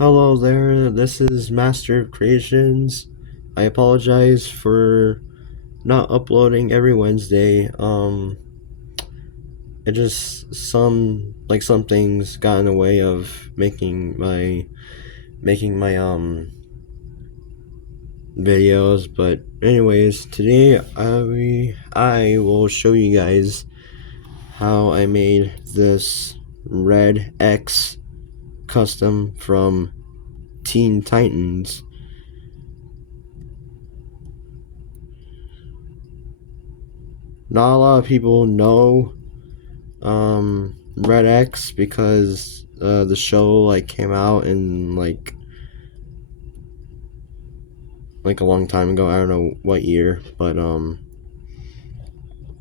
Hello there, this is Master Creations. I apologize for not uploading every Wednesday. It just some things got in the way of making my videos, but anyways, today I will show you guys how I made this red X custom from Teen Titans. Not a lot of people know Red X because the show came out in like a long time ago. I don't know what year, but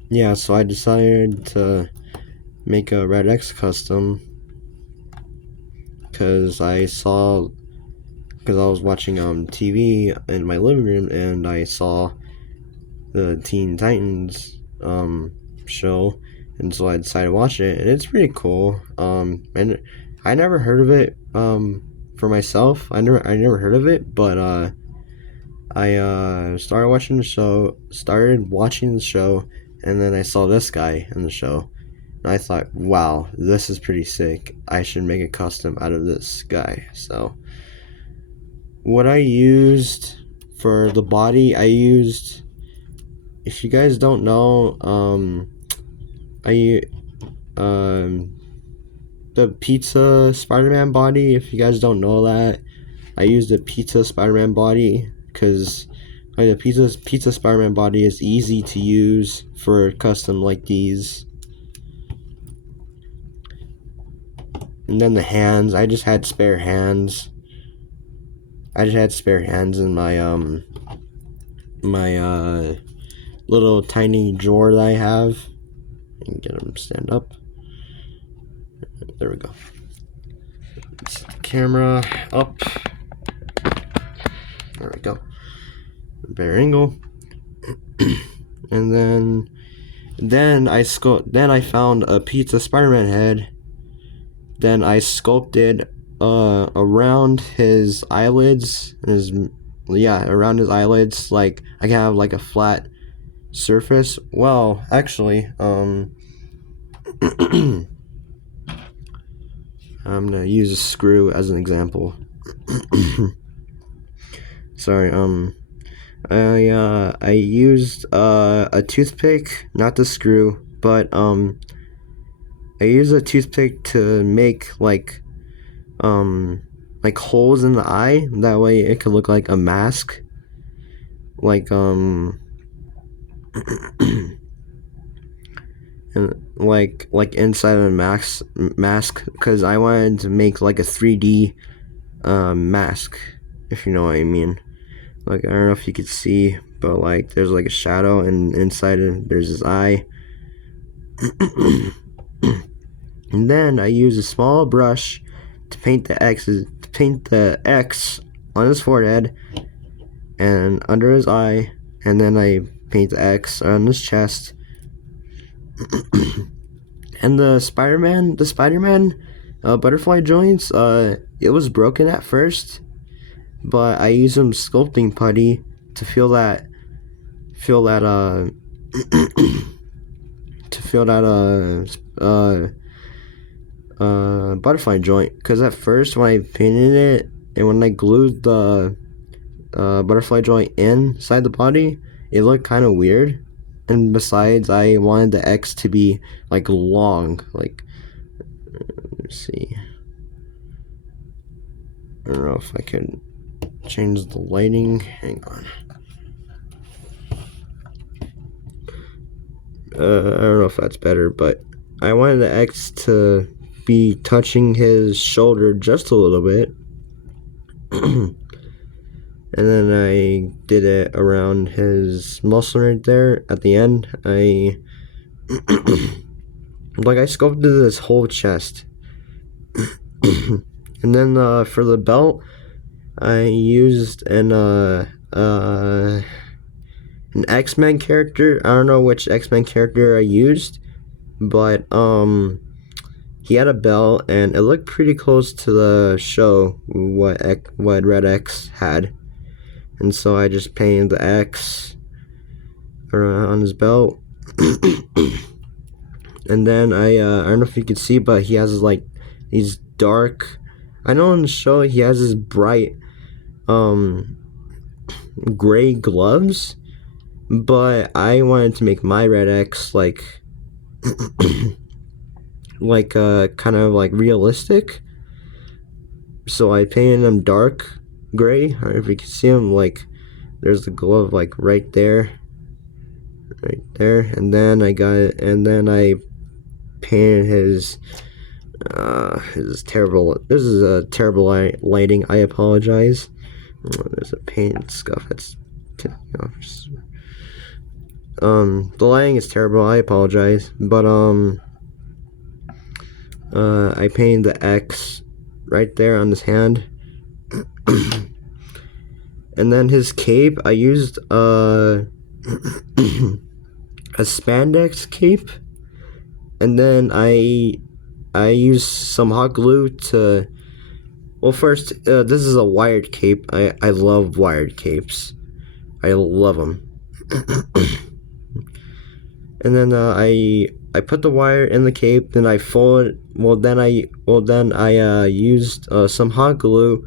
yeah. So I decided to make a Red X custom because I was watching TV in my living room and I saw the Teen Titans show, and so I decided to watch it, and it's pretty cool. And I never heard of it for myself. I never heard of it, but I started watching the show, and then I saw this guy in the show, and I thought, wow, this is pretty sick. I should make a custom out of this guy. So what I used for the body, if you guys don't know, I the pizza Spider-Man body. If you guys don't know that, I used the pizza Spider-Man body because the pizza Spider-Man body is easy to use for a custom like these. And then the hands, I just had spare hands. I just had spare hands in my little tiny drawer that I have. And get him stand up. There we go. Set the camera up. There we go. Better angle. And then I found a pizza Spider-Man head. Then I sculpted around his eyelids, around his eyelids, like I can have like a flat surface. Well, actually, I'm gonna use a screw as an example. Sorry, I used a toothpick, not the screw, but I used a toothpick to make like holes in the eye. That way it could look like a mask. Like and like inside of a mask, because I wanted to make like a 3D mask, if you know what I mean. Like, I don't know if you could see, but like there's like a shadow, and inside there's his eye. And then I use a small brush to paint the X on his forehead and under his eye, and then I paint the X on his chest. And the Spider-Man butterfly joints, it was broken at first, but I used some sculpting putty to fill that butterfly joint, because at first when I painted it and when I glued the butterfly joint inside the body, it looked kind of weird. And besides, I wanted the X to be like long. Like, let's see, I don't know if I can change the lighting. Hang on. I don't know if that's better, but I wanted the X to be touching his shoulder just a little bit. And then I did it around his muscle right there at the end. I sculpted this whole chest. And then for the belt, I used an X-Men character. I don't know which X-Men character I used, but he had a belt, and it looked pretty close to the show what Red X had, and so I just painted the X on his belt. And then I don't know if you could see, but he has like these dark. I know in the show he has this bright gray gloves, but I wanted to make my Red X like like kind of like realistic, so I painted them dark gray. I don't know if you can see them, like there's the glove like right there, and then I painted his terrible. This is a terrible lighting. I apologize. There's a paint scuff that's the lighting is terrible. I apologize, but I painted the X right there on his hand. And then his cape, I used a spandex cape, and then I used some hot glue to. Well, first, this is a wired cape. I love wired capes. I love them. And then I put the wire in the cape. Then I folded. Then I used some hot glue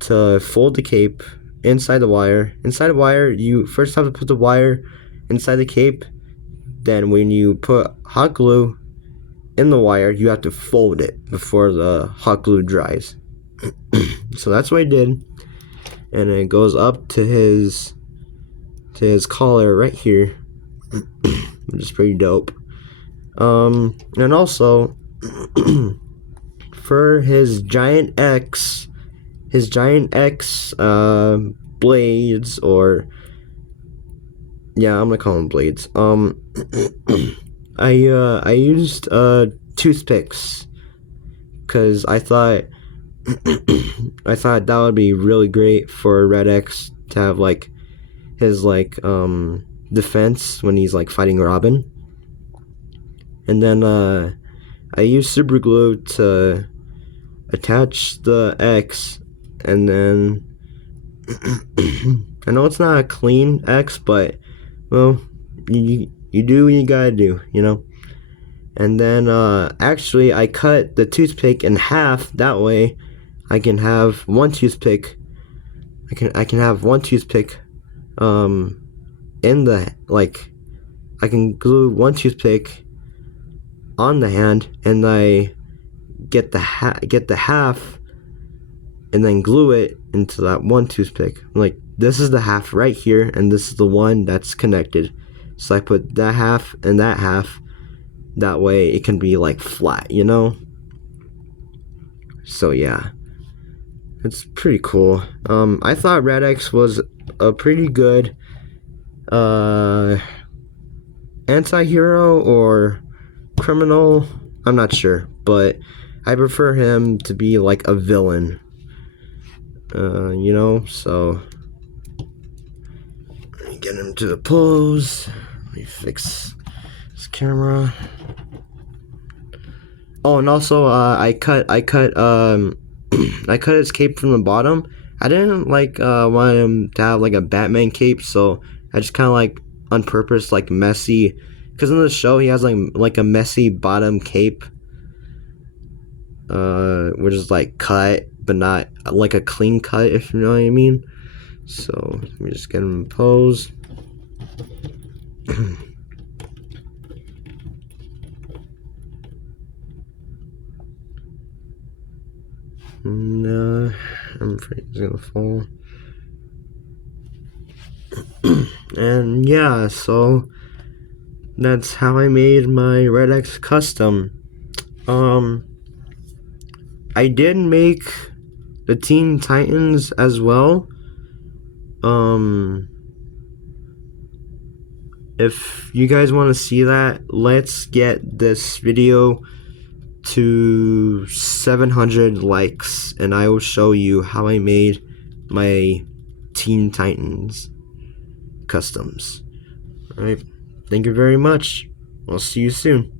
to fold the cape inside the wire. Inside the wire, you first have to put the wire inside the cape. Then when you put hot glue in the wire, you have to fold it before the hot glue dries. So that's what I did, and it goes up to his collar right here, which is pretty dope. And also for his giant X blades, or yeah, I'm gonna call them blades. I used toothpicks, because I thought that would be really great for Red X to have like his like defense when he's like fighting Robin. And then I used super glue to attach the X, and then I know it's not a clean X, but well, you do what you gotta do, you know. And then actually I cut the toothpick in half, that way I can have one toothpick. I can have one toothpick in the, like, I can glue one toothpick on the hand, and I get the half and then glue it into that one toothpick. Like, this is the half right here, and this is the one that's connected. So I put that half and that half, that way it can be like flat, you know. So yeah, it's pretty cool. I thought Red X was a pretty good anti-hero or criminal. I'm not sure, but I prefer him to be like a villain. You know, so let me get him to the pose. Let me fix his camera. Oh, and also I cut I cut his cape from the bottom. I didn't like want him to have like a Batman cape, so I just kind of like on purpose like messy, because in the show he has like a messy bottom cape, which is like cut but not like a clean cut, if you know what I mean. So let me just get him in pose. No, I'm afraid he's gonna fall. And yeah, so that's how I made my Red X custom. I did make the Teen Titans as well. If you guys want to see that, let's get this video to 700 likes, and I will show you how I made my Teen Titans customs. Alright, thank you very much. I'll see you soon.